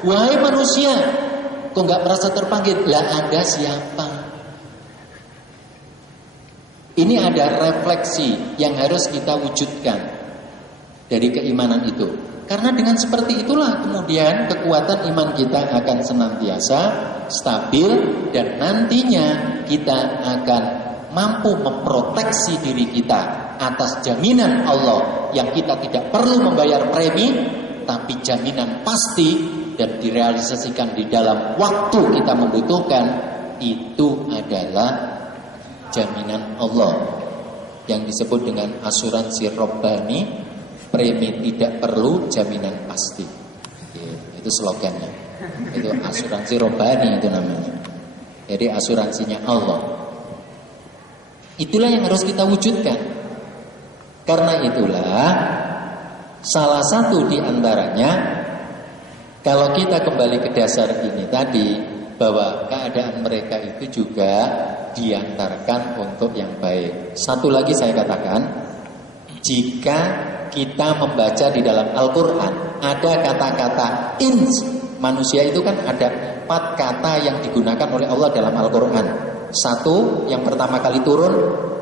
Wahai manusia, kok nggak merasa terpanggil? Lah Anda siapa? Ini ada refleksi yang harus kita wujudkan dari keimanan itu. Karena dengan seperti itulah kemudian kekuatan iman kita akan senantiasa stabil dan nantinya kita akan mampu memproteksi diri kita atas jaminan Allah yang kita tidak perlu membayar premi, tapi jaminan pasti dan direalisasikan di dalam waktu kita membutuhkan. Itu adalah jaminan Allah yang disebut dengan asuransi Rabbani. Premi tidak perlu, jaminan pasti. Itu slogannya. Itu asuransi Rabbani itu namanya. Jadi asuransinya Allah. Itulah yang harus kita wujudkan. Karena itulah salah satu di antaranya, kalau kita kembali ke dasar ini tadi, bahwa keadaan mereka itu juga diantarkan untuk yang baik. Satu lagi saya katakan, jika kita membaca di dalam Al-Quran ada kata-kata ins, manusia itu kan ada 4 kata yang digunakan oleh Allah dalam Al-Quran. Satu, yang pertama kali turun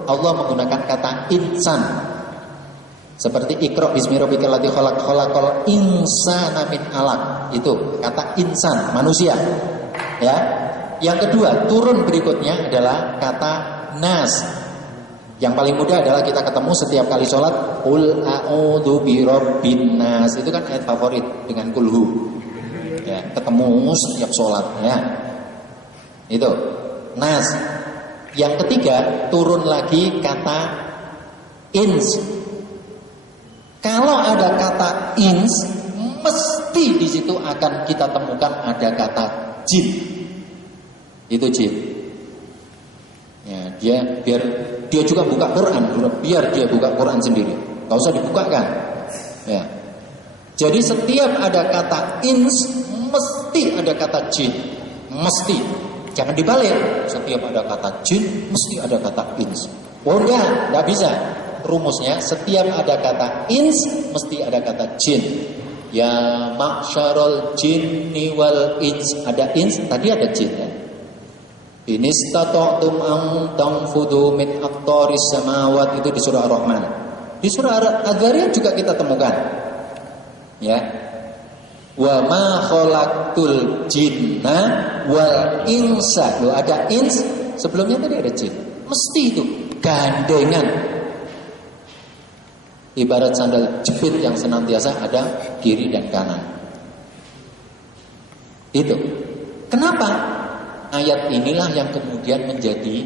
Allah menggunakan kata insan, seperti Iqra bismi rabbikal ladzi khalaq, khalaqal insana min 'alaq. Itu kata insan, manusia. Ya. Yang kedua, turun berikutnya adalah kata nas. Yang paling mudah adalah kita ketemu setiap kali sholat, qul a'udzu birabbin nas. Itu kan ayat favorit dengan kulhu. Ya, ketemu setiap sholat ya. Itu nas. Yang ketiga, turun lagi kata ins. Kalau ada kata ins, mesti di situ akan kita temukan ada kata jin. Itu jin. Ya, biar dia juga buka Quran, biar dia buka Quran sendiri, nggak usah dibukakan. Ya. Jadi setiap ada kata ins, mesti ada kata jin, mesti. Jangan dibalik. Setiap ada kata jin, mesti ada kata ins. Oh enggak bisa. Rumusnya setiap ada kata ins, mesti ada kata jin. Ya ma'syarul jinni wal ins, ada ins, tadi ada jin ya. Inistata'tum an tanfudu min aqtaris samawat, itu di surah Ar-Rahman. Di surah Al-Dzariyat juga kita temukan. Ya. Wa ma khalaqtul jinna wal insa. Loh, ada ins, sebelumnya tadi ada jin. Mesti itu gandengan. Ibarat sandal jepit yang senantiasa ada kiri dan kanan. Itu. Kenapa? Ayat inilah yang kemudian menjadi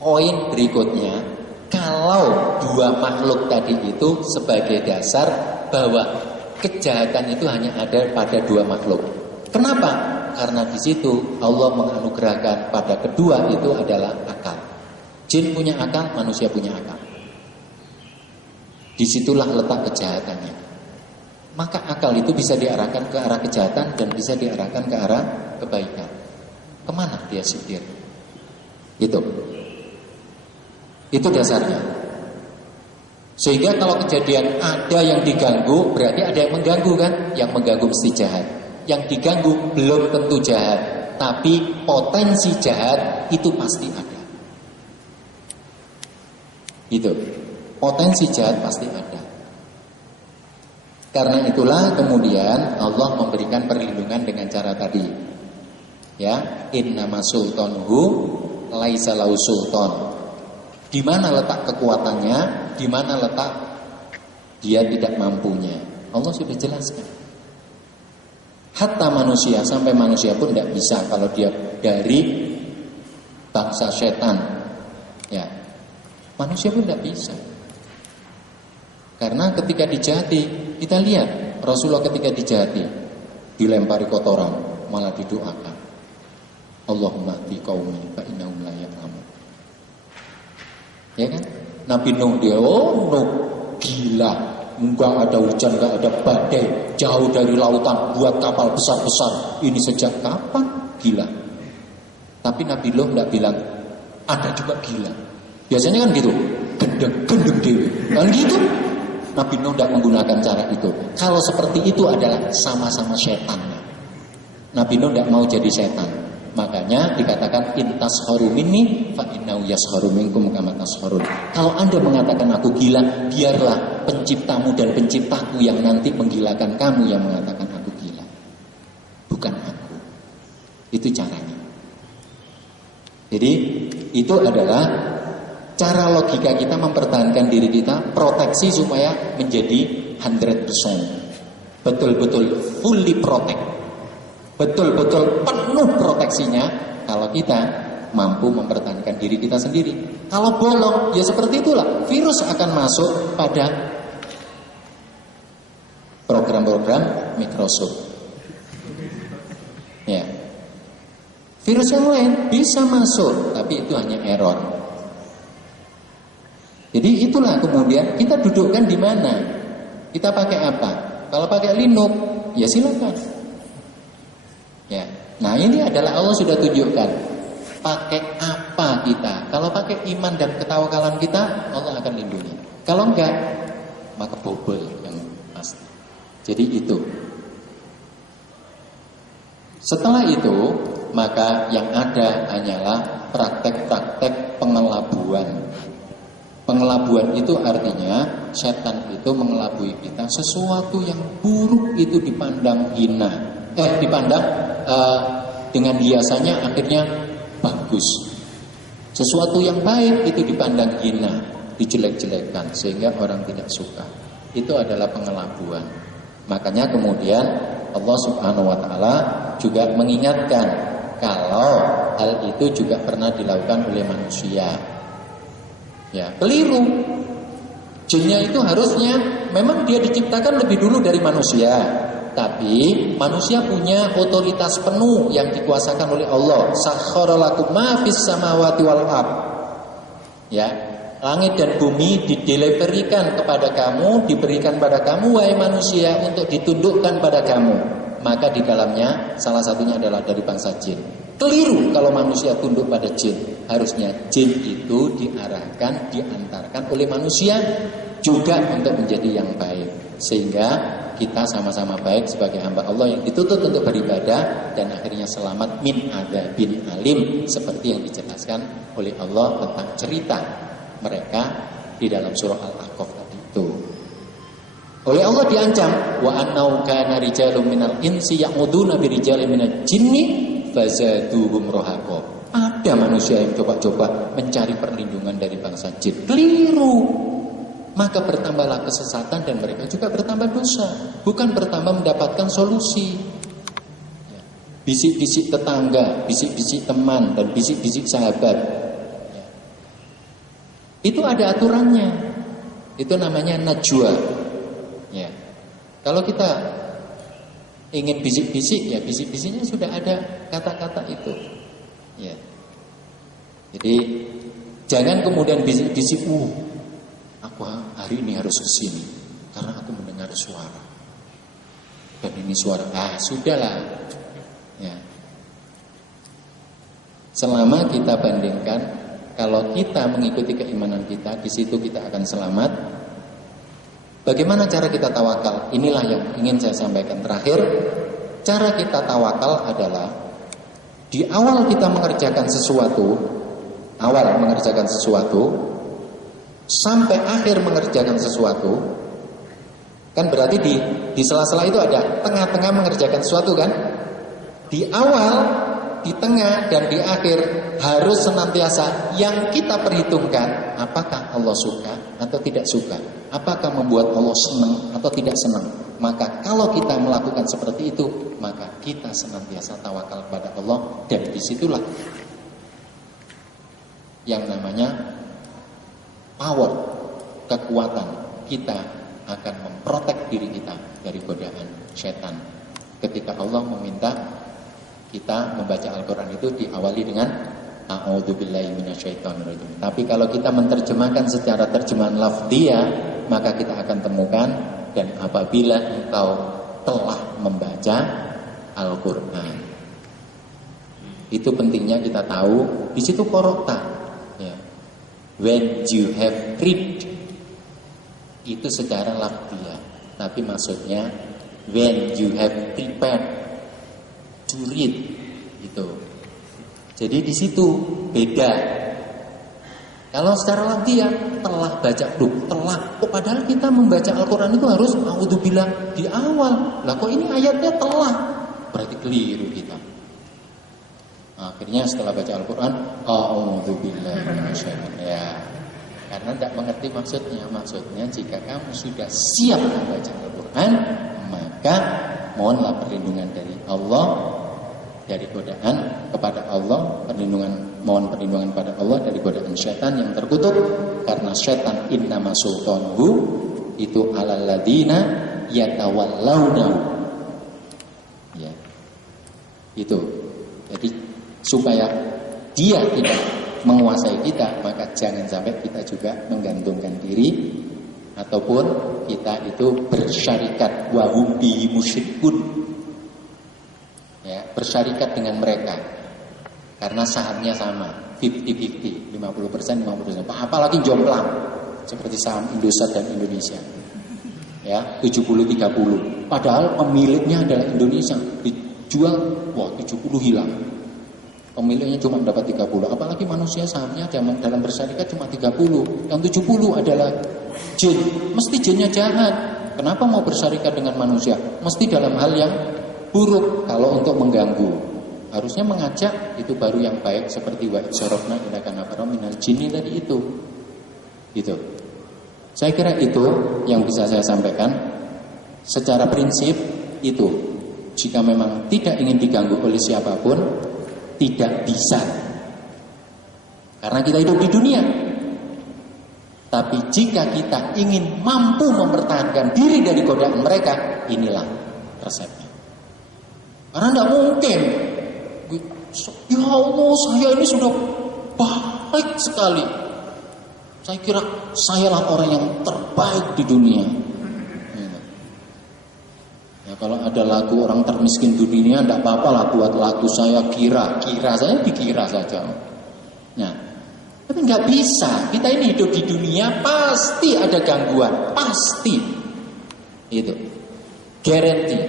poin berikutnya. Kalau 2 makhluk tadi itu sebagai dasar bahwa kejahatan itu hanya ada pada 2 makhluk. Kenapa? Karena di situ Allah menganugerahkan pada kedua itu adalah akal. Jin punya akal, manusia punya akal. Disitulah letak kejahatannya. Maka akal itu bisa diarahkan ke arah kejahatan dan bisa diarahkan ke arah kebaikan. Kemana dia setir? Itu dasarnya. Sehingga kalau kejadian ada yang diganggu, berarti ada yang mengganggu kan? Yang mengganggu mesti jahat. Yang diganggu belum tentu jahat, tapi potensi jahat itu pasti ada. Itu potensi jahat pasti ada. Karena itulah kemudian Allah memberikan perlindungan dengan cara tadi. Ya, innama sultanuhu laisa lahu sultan. Di mana letak kekuatannya, di mana letak dia tidak mampunya. Allah sudah jelaskan. Hatta manusia, sampai manusia pun tidak bisa kalau dia dari bangsa setan. Ya, manusia pun tidak bisa. Karena ketika dijahati, kita lihat Rasulullah ketika dijahati, dilempari kotoran, malah didoakan. Allahumma fi qaumi fa innahum la ya'lamun. Ya kan? Nabi Nuh dia, gila, enggak ada hujan, enggak ada badai, jauh dari lautan, buat kapal besar-besar. Ini sejak kapan? Gila. Tapi Nabi Nuh enggak bilang ada juga gila. Biasanya kan gitu, gendeng dewe. Kan gitu. Nabi Nuh enggak menggunakan cara itu. Kalau seperti itu adalah sama-sama setan. Nabi Nuh tidak mau jadi setan. Makanya dikatakan intas minni fa innahu yasharu minkum kama tasharun. Kalau Anda mengatakan aku gila, biarlah penciptamu dan penciptaku yang nanti menggilakan kamu yang mengatakan aku gila. Bukan aku. Itu caranya. Jadi itu adalah cara logika kita mempertahankan diri kita, proteksi supaya menjadi 100%. Betul-betul fully protect. Betul-betul penuh proteksinya kalau kita mampu mempertahankan diri kita sendiri. Kalau bolong, ya seperti itulah. Virus akan masuk pada program-program Microsoft. Ya. Virus yang lain bisa masuk, tapi itu hanya error. Jadi itulah kemudian kita dudukkan di mana? Kita pakai apa? Kalau pakai Linux, ya silakan. Ya, nah ini adalah Allah sudah tunjukkan pakai apa kita. Kalau pakai iman dan ketawakalan kita, Allah akan lindungi. Kalau enggak, maka bobol yang pasti. Jadi itu. Setelah itu, maka yang ada hanyalah praktek-praktek pengelabuan. Pengelabuan itu artinya setan itu mengelabui kita, sesuatu yang buruk itu dipandang hina. Dipandang dengan hiasannya akhirnya bagus. Sesuatu yang baik itu dipandang hina, dijelek-jelekkan sehingga orang tidak suka. Itu adalah pengelabuan. Makanya kemudian Allah Subhanahu wa taala juga mengingatkan kalau hal itu juga pernah dilakukan oleh manusia. Ya, keliru. Jinnya itu harusnya memang dia diciptakan lebih dulu dari manusia. Tapi manusia punya otoritas penuh yang dikuasakan oleh Allah. Sakhkhara lakum ma fis samawati wal ardh. Ya, langit dan bumi dideliverikan kepada kamu, diberikan pada kamu wahai manusia untuk ditundukkan pada kamu. Maka di dalamnya salah satunya adalah dari bangsa jin. Keliru kalau manusia tunduk pada jin. Harusnya jin itu diarahkan, diantarkan oleh manusia juga untuk menjadi yang baik. Sehingga kita sama-sama baik sebagai hamba Allah yang dituntut untuk beribadah dan akhirnya selamat min adzabin alim seperti yang dijelaskan oleh Allah tentang cerita mereka di dalam surah Al-Ahqaf tadi itu. Oleh Allah diancam wa annau kana rijalun minal insi ya'uduna birijalin minal jinni fazaduhum rahaqa. Ada manusia yang coba-coba mencari perlindungan dari bangsa jin. Keliru. Maka bertambahlah kesesatan dan mereka juga bertambah dosa. Bukan bertambah mendapatkan solusi. Bisik-bisik tetangga, bisik-bisik teman, dan bisik-bisik sahabat. Itu ada aturannya. Itu namanya najwa. Ya. Kalau kita ingin bisik-bisik, ya bisik-bisiknya sudah ada kata-kata itu. Ya. Jadi jangan kemudian bisik-bisik, aku hari ini harus kesini karena aku mendengar suara. Dan ini suara, sudahlah. Ya. Selama kita bandingkan, kalau kita mengikuti keimanan kita, di situ kita akan selamat. Bagaimana cara kita tawakal? Inilah yang ingin saya sampaikan terakhir. Cara kita tawakal adalah di awal kita mengerjakan sesuatu, sampai akhir mengerjakan sesuatu, kan berarti di sela-sela itu ada tengah-tengah mengerjakan sesuatu kan? Di awal, di tengah, dan di akhir harus senantiasa yang kita perhitungkan apakah Allah suka atau tidak suka, apakah membuat Allah senang atau tidak senang. Maka kalau kita melakukan seperti itu, maka kita senantiasa tawakal kepada Allah, dan disitulah yang namanya power, kekuatan kita akan memprotek diri kita dari godaan setan. Ketika Allah meminta kita membaca Al-Quran itu diawali dengan a'udzubillahi minasyaitonirrajim. Tapi kalau kita menerjemahkan secara terjemahan lafziyah, maka kita akan temukan, dan apabila engkau telah membaca Al-Quran, itu pentingnya kita tahu. Di situ korokta, ya. When you have read, itu secara lafziyah. Tapi maksudnya when you have prepared, prajurit itu. Jadi di situ beda. Kalau secara lafziah telah baca telah. Kok padahal kita membaca Al-Qur'an itu harus a'udzubillah di awal. Lah kok ini ayatnya telah? Berarti keliru kita. Akhirnya setelah baca Al-Qur'an a'udzubillah minasyaitonir ya. Karena tidak mengerti maksudnya. Maksudnya jika kamu sudah siap membaca Al-Qur'an, maka mohonlah perlindungan dari Allah dari godaan kepada Allah, mohon perlindungan pada Allah dari godaan syaitan yang terkutuk, karena syaitan innama sultanuhu itu alal ladina yatawallawnahu. Ya. Itu. Jadi supaya dia tidak menguasai kita, maka jangan sampai kita juga menggantungkan diri ataupun kita itu bersyarikat wa hum bihi musyrikun. Ya, bersyarikat dengan mereka karena sahamnya sama 50-50, 50%, 50%. Apalagi jomplang seperti saham Indosat dan Indonesia ya 70-30, padahal pemiliknya adalah Indonesia, dijual 70 hilang, pemiliknya cuma dapat 30. Apalagi manusia sahamnya dalam bersyarikat cuma 30, yang 70 adalah jin. Mesti jinnya jahat. Kenapa mau bersyarikat dengan manusia? Mesti dalam hal yang buruk. Kalau untuk mengganggu, harusnya mengajak, itu baru yang baik, seperti wa sorofna ilakan nafara minal jinni tadi itu. Gitu. Saya kira itu yang bisa saya sampaikan. Secara prinsip itu, jika memang tidak ingin diganggu oleh siapapun, tidak bisa. Karena kita hidup di dunia. Tapi jika kita ingin mampu mempertahankan diri dari godaan mereka, inilah resepnya. Karena tidak mungkin, ya Allah, saya ini sudah baik sekali. Saya kira sayalah orang yang terbaik di dunia. Ya, kalau ada lagu orang termiskin di dunia, tidak apa-apa lah buat lagu saya kira saya dikira saja. Nah, tapi nggak bisa. Kita ini hidup di dunia pasti ada gangguan, pasti. Itu, guarantee,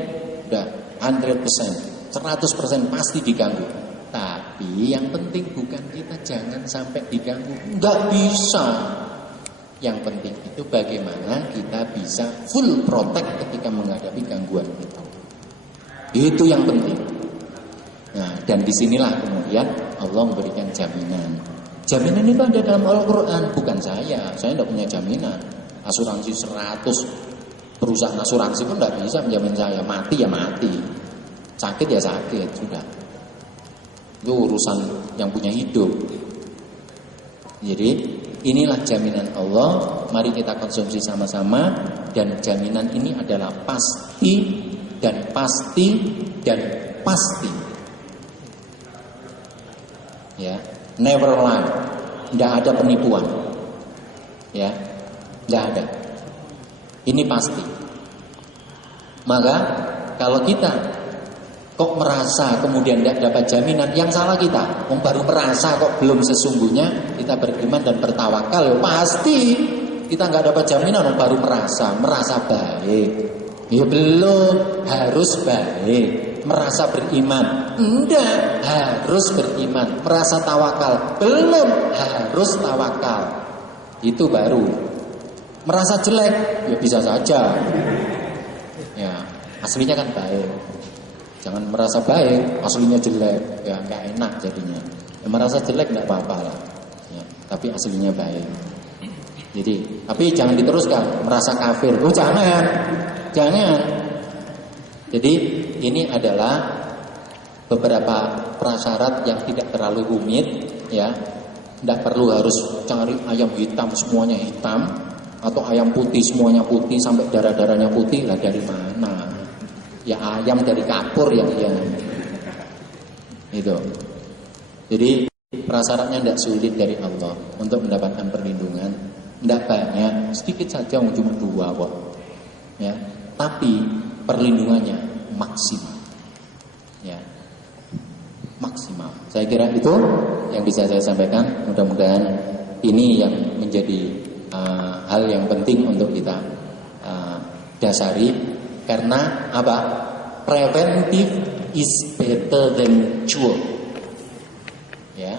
udah 100%, 100% pasti diganggu. Tapi yang penting bukan kita jangan sampai diganggu, nggak bisa. Yang penting itu bagaimana kita bisa full protect ketika menghadapi gangguan itu. Itu yang penting. Nah, dan disinilah kemudian Allah memberikan jaminan. Jaminan itu ada dalam Al-Quran, bukan saya tidak punya jaminan. Asuransi 100 perusahaan asuransi pun tidak bisa menjamin saya. Mati ya mati, sakit ya sakit, sudah. Itu urusan yang punya hidup. Jadi inilah jaminan Allah. Mari kita konsumsi sama-sama. Dan jaminan ini adalah pasti dan pasti dan pasti. Ya, never lie. Tidak ada penipuan. Ya, tidak ada. Ini pasti. Maka kalau kita kok merasa kemudian tidak dapat jaminan, yang salah kita. Baru merasa kok belum sesungguhnya kita beriman dan bertawakal, pasti kita nggak dapat jaminan. Baru merasa baik, ya belum, harus baik. Merasa beriman, enggak, harus beriman. Merasa tawakal, belum, harus tawakal. Itu baru. Merasa jelek, ya bisa saja. Ya, aslinya kan baik. Jangan merasa baik, aslinya jelek, ya nggak enak jadinya. Ya, merasa jelek nggak apa-apa lah, ya, tapi aslinya baik. Jadi, tapi jangan diteruskan merasa kafir. Oh jangan. Jadi ini adalah beberapa prasyarat yang tidak terlalu rumit, ya. Tidak perlu harus cari ayam hitam semuanya hitam, atau ayam putih semuanya putih sampai darah-darahnya putih. Lah dari mana? Ya ayam dari kapur ya. Itu. Jadi prasyaratnya tidak sulit dari Allah untuk mendapatkan perlindungan. Tidak banyak, sedikit saja, cuma 2 kok. Ya, tapi perlindungannya maksimal. Ya, maksimal. Saya kira itu yang bisa saya sampaikan. Mudah-mudahan ini yang menjadi hal yang penting untuk kita dasari. Karena apa? Preventif is better than cure. Ya.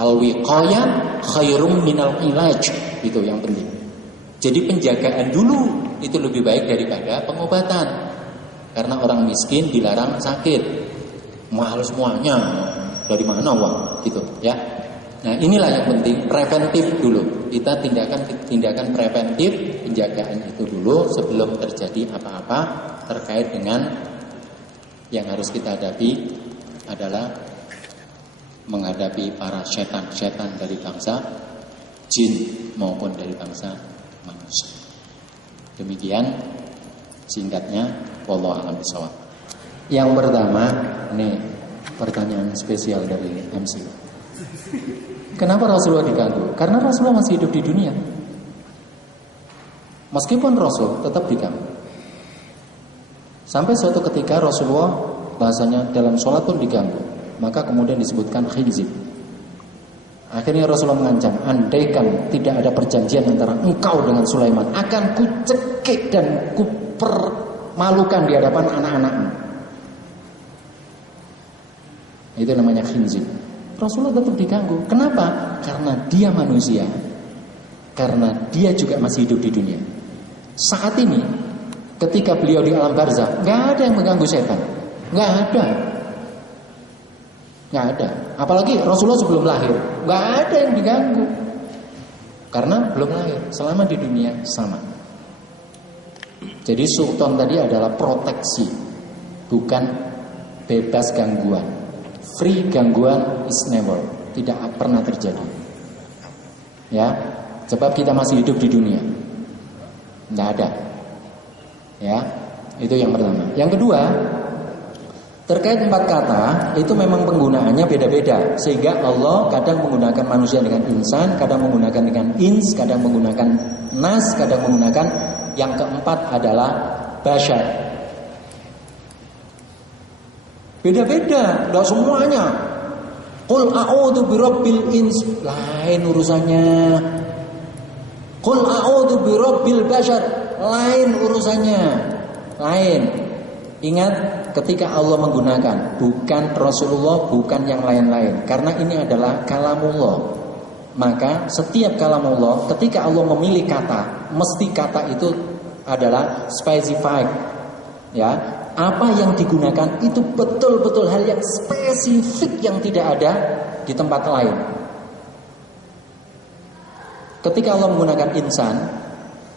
Al-wiqayah khairum minal ilaj. Itu yang penting. Jadi penjagaan dulu itu lebih baik daripada pengobatan. Karena orang miskin dilarang sakit. Mahal semuanya. Dari mana uang? Gitu ya. Nah, inilah yang penting, preventif dulu. Kita tindakan preventif, penjagaan itu dulu sebelum terjadi apa-apa terkait dengan yang harus kita hadapi adalah menghadapi para setan-setan dari bangsa jin maupun dari bangsa manusia. Demikian singkatnya, wallahu a'lam bishawab. Yang pertama, ini pertanyaan spesial dari MC. Kenapa Rasulullah diganggu? Karena Rasulullah masih hidup di dunia. Meskipun Rasul tetap diganggu. Sampai suatu ketika Rasulullah bahasanya dalam sholat pun diganggu. Maka kemudian disebutkan khinzib. Akhirnya Rasulullah mengancam, andaikan tidak ada perjanjian antara engkau dengan Sulaiman, akan kucekik dan kupermalukan di hadapan anak-anakmu. Itu namanya khinzib. Rasulullah tetap diganggu. Kenapa? Karena dia manusia. Karena dia juga masih hidup di dunia. Saat ini, ketika beliau di alam barzah, gak ada yang mengganggu setan. Gak ada. Gak ada. Apalagi Rasulullah sebelum lahir, gak ada yang diganggu. Karena belum lahir. Selama di dunia sama. Jadi sultan tadi adalah proteksi, bukan bebas gangguan. Free gangguan is never, tidak pernah terjadi. Ya, sebab kita masih hidup di dunia. Tidak ada. Ya, itu yang pertama. Yang kedua, terkait 4 kata, itu memang penggunaannya beda-beda. Sehingga Allah kadang menggunakan manusia dengan insan, kadang menggunakan dengan ins, kadang menggunakan nas, kadang menggunakan yang keempat adalah basyar. Beda-beda, tidak semuanya. Qul a'udzu birabbil ins, lain urusannya. Qul a'udzu birabbil basyar, lain urusannya. Lain. Ingat ketika Allah menggunakan, bukan Rasulullah, bukan yang lain-lain. Karena ini adalah kalamullah. Maka setiap kalamullah, ketika Allah memilih kata, mesti kata itu adalah specified. Ya, apa yang digunakan itu betul-betul hal yang spesifik yang tidak ada di tempat lain. Ketika Allah menggunakan insan,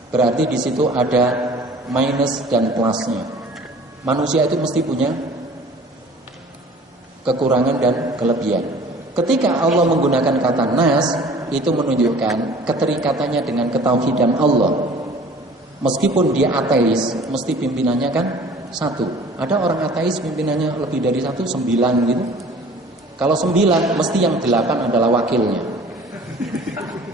berarti di situ ada minus dan plusnya. Manusia itu mesti punya kekurangan dan kelebihan. Ketika Allah menggunakan kata nas, itu menunjukkan keterikatannya dengan ketauhidan Allah. Meskipun dia ateis, mesti pimpinannya kan 1. Ada orang ateis pimpinannya lebih dari 1, 9 gitu. Kalau 9 mesti yang 8 adalah wakilnya.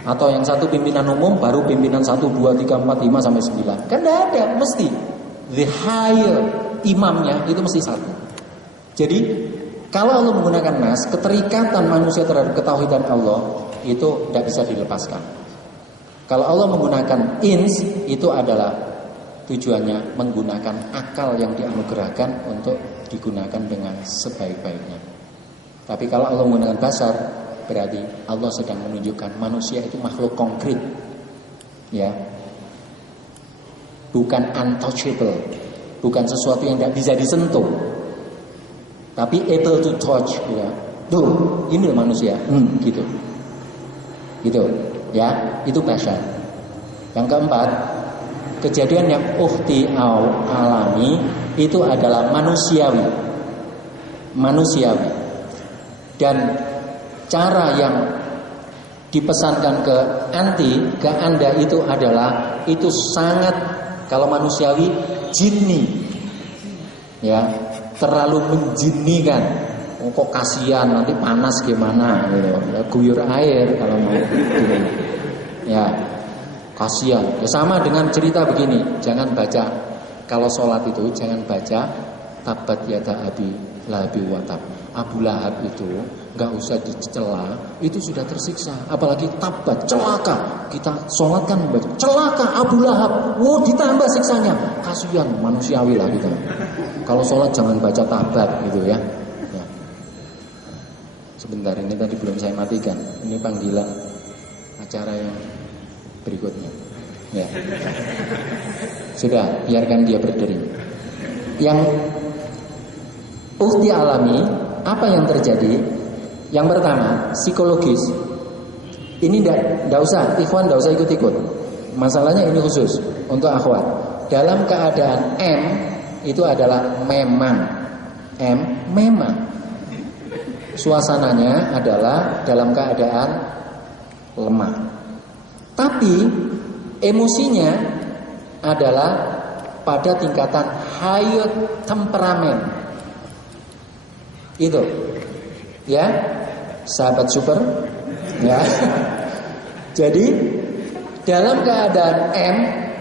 Atau yang 1 pimpinan umum, baru pimpinan 1, 2, 3, 4, 5 sampai 9. Kan tidak ada, mesti the higher imamnya itu mesti 1. Jadi kalau Allah menggunakan nas, keterikatan manusia terhadap ketauhidan Allah itu tidak bisa dilepaskan. Kalau Allah menggunakan ins, itu adalah tujuannya menggunakan akal yang dianugerahkan untuk digunakan dengan sebaik-baiknya. Tapi kalau Allah menggunakan basar, berarti Allah sedang menunjukkan manusia itu makhluk konkret. Ya. Bukan untouchable, bukan sesuatu yang tidak bisa disentuh. Tapi able to touch, ya. Tuh, ini manusia, gitu. Gitu, ya. Itu basar. Yang keempat, kejadian yang ukhti alami itu adalah manusiawi. Manusiawi. Dan cara yang dipesankan ke Anda itu adalah itu sangat, kalau manusiawi, jinni. Ya, terlalu menjinnikan. Kok kasihan nanti panas gimana gitu. Ya, guyur air kalau mau gitu. Ya. Kasihan. Ya, sama dengan cerita begini, jangan baca kalau sholat itu jangan baca tabat yada abi lahabi watab. Abu Lahab itu nggak usah dicela, itu sudah tersiksa. Apalagi tabat, celaka. Kita sholat kan baca celaka Abu Lahab. Wow, ditambah siksanya. Kasihan, manusiawi lah kita. kalau sholat jangan baca tabat gitu ya. Ya. Sebentar, ini tadi belum saya matikan. Ini panggilan acara yang berikutnya. Ya. Sudah, biarkan dia berdering. Yang ukhti alami, apa yang terjadi? Yang pertama, psikologis. Ini enggak usah, ikhwan enggak usah ikut-ikut. Masalahnya ini khusus untuk akhwat. Dalam keadaan M itu adalah memang. Memang. Suasananya adalah dalam keadaan lemah. Tapi emosinya adalah pada tingkatan high temperamen. Itu. Ya. Sahabat super. Ya. Jadi dalam keadaan M,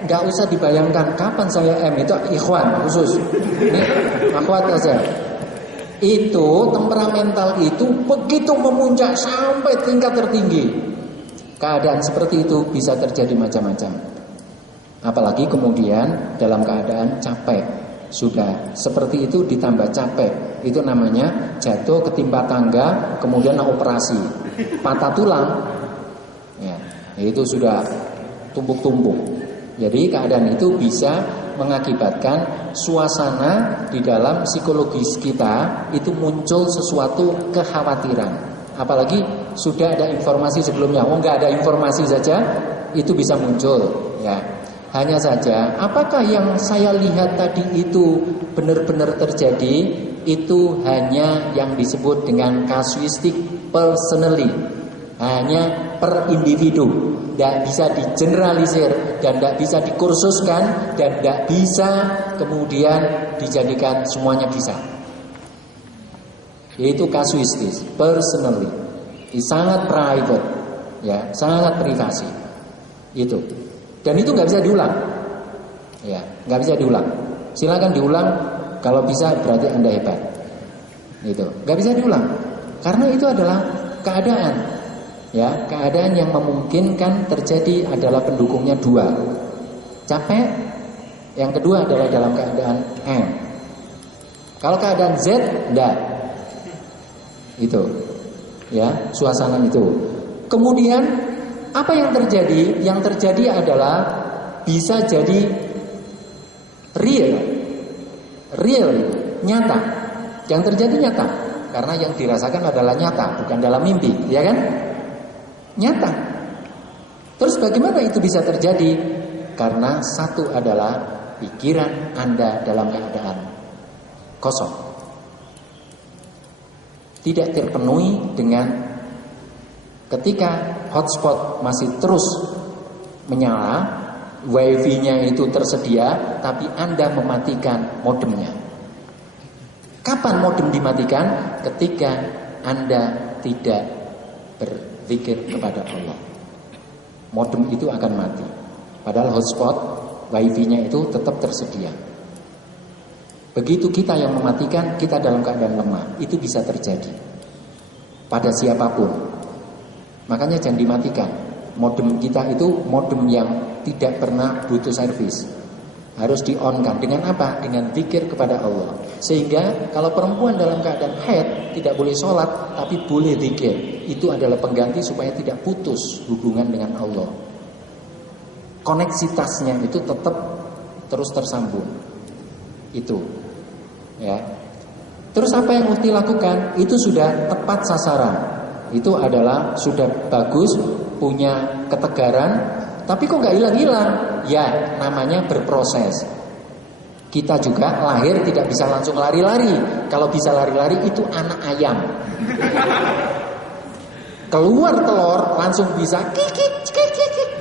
nggak usah dibayangkan kapan saya M, itu ikhwan khusus. Ini akhwat saja. Itu temperamental itu begitu memuncak sampai tingkat tertinggi. Keadaan seperti itu bisa terjadi macam-macam. Apalagi kemudian dalam keadaan capek. Sudah seperti itu ditambah capek. Itu namanya jatuh ketimpa tangga, kemudian operasi, patah tulang. Ya, itu sudah tumpuk-tumpuk. Jadi keadaan itu bisa mengakibatkan suasana di dalam psikologis kita itu muncul sesuatu kekhawatiran. Apalagi sudah ada informasi sebelumnya. Nggak ada informasi saja itu bisa muncul. Ya, hanya saja apakah yang saya lihat tadi itu benar-benar terjadi? Itu hanya yang disebut dengan casuistic personally. Hanya per individu. Tidak bisa digeneralisir dan tidak bisa dikursuskan dan tidak bisa kemudian dijadikan semuanya bisa. Yaitu kasuistis, personally, sangat private, ya, sangat privasi. Itu. Dan itu nggak bisa diulang, ya, nggak bisa diulang. Silakan diulang, kalau bisa berarti Anda hebat. Itu, nggak bisa diulang, karena itu adalah keadaan. Ya, keadaan yang memungkinkan terjadi adalah pendukungnya dua. Capek. Yang kedua adalah dalam keadaan M. Kalau keadaan Z, enggak. Itu. Ya, suasana itu. Kemudian apa yang terjadi? Yang terjadi adalah bisa jadi real, nyata. Yang terjadi nyata, karena yang dirasakan adalah nyata, bukan dalam mimpi, ya kan? Nyata. Terus bagaimana itu bisa terjadi? Karena satu adalah pikiran Anda dalam keadaan kosong, tidak terpenuhi dengan, ketika hotspot masih terus menyala, wifi-nya itu tersedia, tapi Anda mematikan modemnya. Kapan modem dimatikan? Ketika Anda tidak berzikir kepada Allah. Modem itu akan mati. Padahal hotspot, wifi-nya itu tetap tersedia. Begitu kita yang mematikan, kita dalam keadaan lemah. Itu bisa terjadi pada siapapun. Makanya jangan dimatikan. Modem kita itu modem yang tidak pernah butuh servis. Harus di-on-kan. Dengan apa? Dengan zikir kepada Allah. Sehingga kalau perempuan dalam keadaan haid tidak boleh sholat, tapi boleh zikir. Itu adalah pengganti supaya tidak putus hubungan dengan Allah. Koneksitasnya itu tetap terus tersambung. Itu. Ya. Terus apa yang Ukti lakukan? Itu sudah tepat sasaran. Itu adalah sudah bagus, punya ketegaran, tapi kok nggak hilang-hilang? Ya, namanya berproses. Kita juga lahir tidak bisa langsung lari-lari. Kalau bisa lari-lari itu anak ayam. Keluar telur langsung bisa kikik.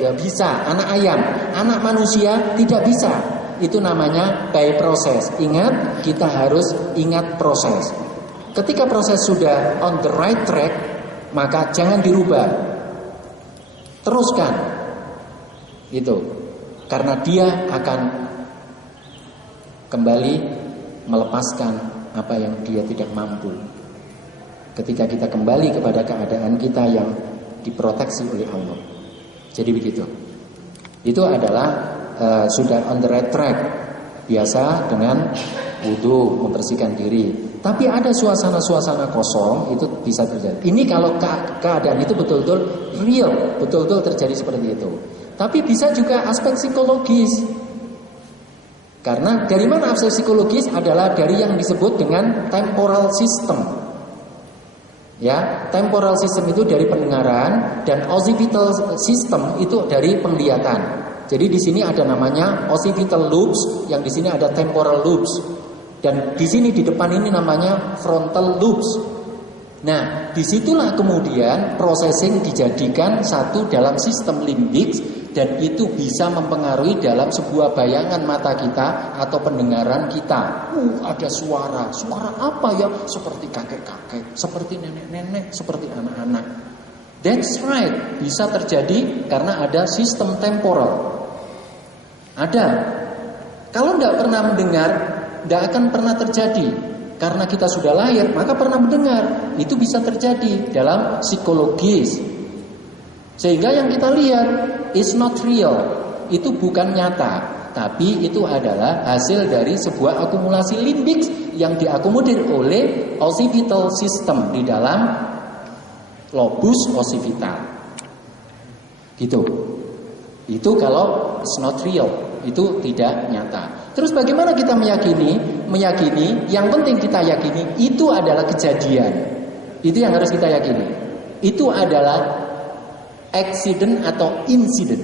Ya bisa, anak ayam. Anak manusia tidak bisa. Itu namanya by proses. Ingat, kita harus ingat proses. Ketika proses sudah on the right track, maka jangan dirubah. Teruskan. Itu. Karena dia akan kembali melepaskan apa yang dia tidak mampu. Ketika kita kembali kepada keadaan kita yang diproteksi oleh Allah. Jadi begitu. Itu adalah sudah on the right track. Biasa dengan wudu, membersihkan diri. Tapi ada suasana-suasana kosong, itu bisa terjadi. Ini kalau keadaan itu betul-betul real, betul-betul terjadi seperti itu. Tapi bisa juga aspek psikologis. Karena dari mana aspek psikologis adalah dari yang disebut dengan temporal system. Ya, temporal system itu dari pendengaran dan occipital system itu dari penglihatan. Jadi di sini ada namanya occipital lobes, yang di sini ada temporal lobes. Dan di sini di depan ini namanya frontal lobes. Nah, disitulah kemudian processing dijadikan satu dalam sistem limbik dan itu bisa mempengaruhi dalam sebuah bayangan mata kita atau pendengaran kita. Ada suara apa ya? Seperti kakek-kakek, seperti nenek-nenek, seperti anak-anak. That's right, bisa terjadi karena ada sistem temporal. Ada. Kalau tidak pernah mendengar, tidak akan pernah terjadi. Karena kita sudah lahir, maka pernah mendengar. Itu bisa terjadi dalam psikologis. Sehingga yang kita lihat is not real. Itu bukan nyata, tapi itu adalah hasil dari sebuah akumulasi limbik yang diakomodir oleh occipital system di dalam lobus occipital. Gitu. Itu kalau it's not real, itu tidak nyata. Terus bagaimana kita meyakini? Yang penting kita yakini itu adalah kejadian. Itu yang harus kita yakini. Itu adalah accident atau incident.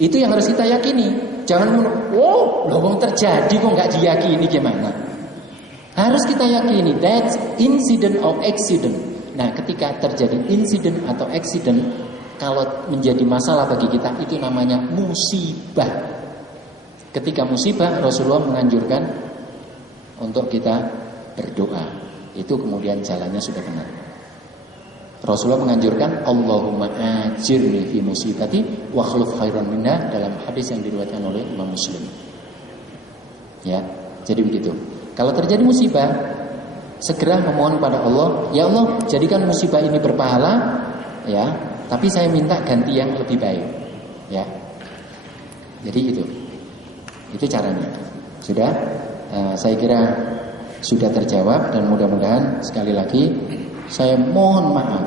Itu yang harus kita yakini. Jangan loh terjadi kok nggak diyakini gimana? Harus kita yakini that's incident or accident. Nah, ketika terjadi insiden atau accident, kalau menjadi masalah bagi kita itu namanya musibah. Ketika musibah, Rasulullah menganjurkan untuk kita berdoa. Itu kemudian jalannya sudah benar. Rasulullah menganjurkan Allahumma ajirni fi musibati wa akhluf khairan minha dalam hadis yang diriwayatkan oleh Imam Muslim. Ya, jadi begitu. Kalau terjadi musibah, segera memohon pada Allah, ya Allah, jadikan musibah ini berpahala, ya, tapi saya minta ganti yang lebih baik. Ya. Jadi itu caranya. Sudah, saya kira sudah terjawab dan mudah-mudahan sekali lagi saya mohon maaf,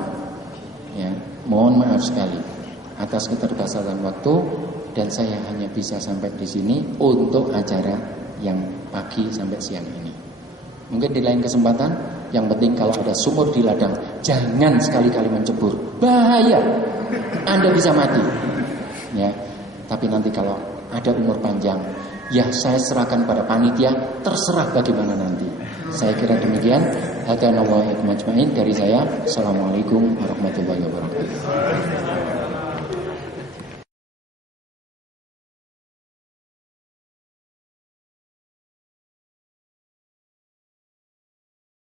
ya, mohon maaf sekali atas keterbatasan waktu dan saya hanya bisa sampai di sini untuk acara yang pagi sampai siang ini. Mungkin di lain kesempatan, yang penting kalau ada sumur di ladang, jangan sekali-kali mencebur, bahaya, Anda bisa mati. Ya, tapi nanti kalau ada umur panjang, ya saya serahkan pada panitia, terserah bagaimana nanti. Saya kira demikian. Hadza wa iyyakum ajmain dari saya. Assalamualaikum warahmatullahi wabarakatuh.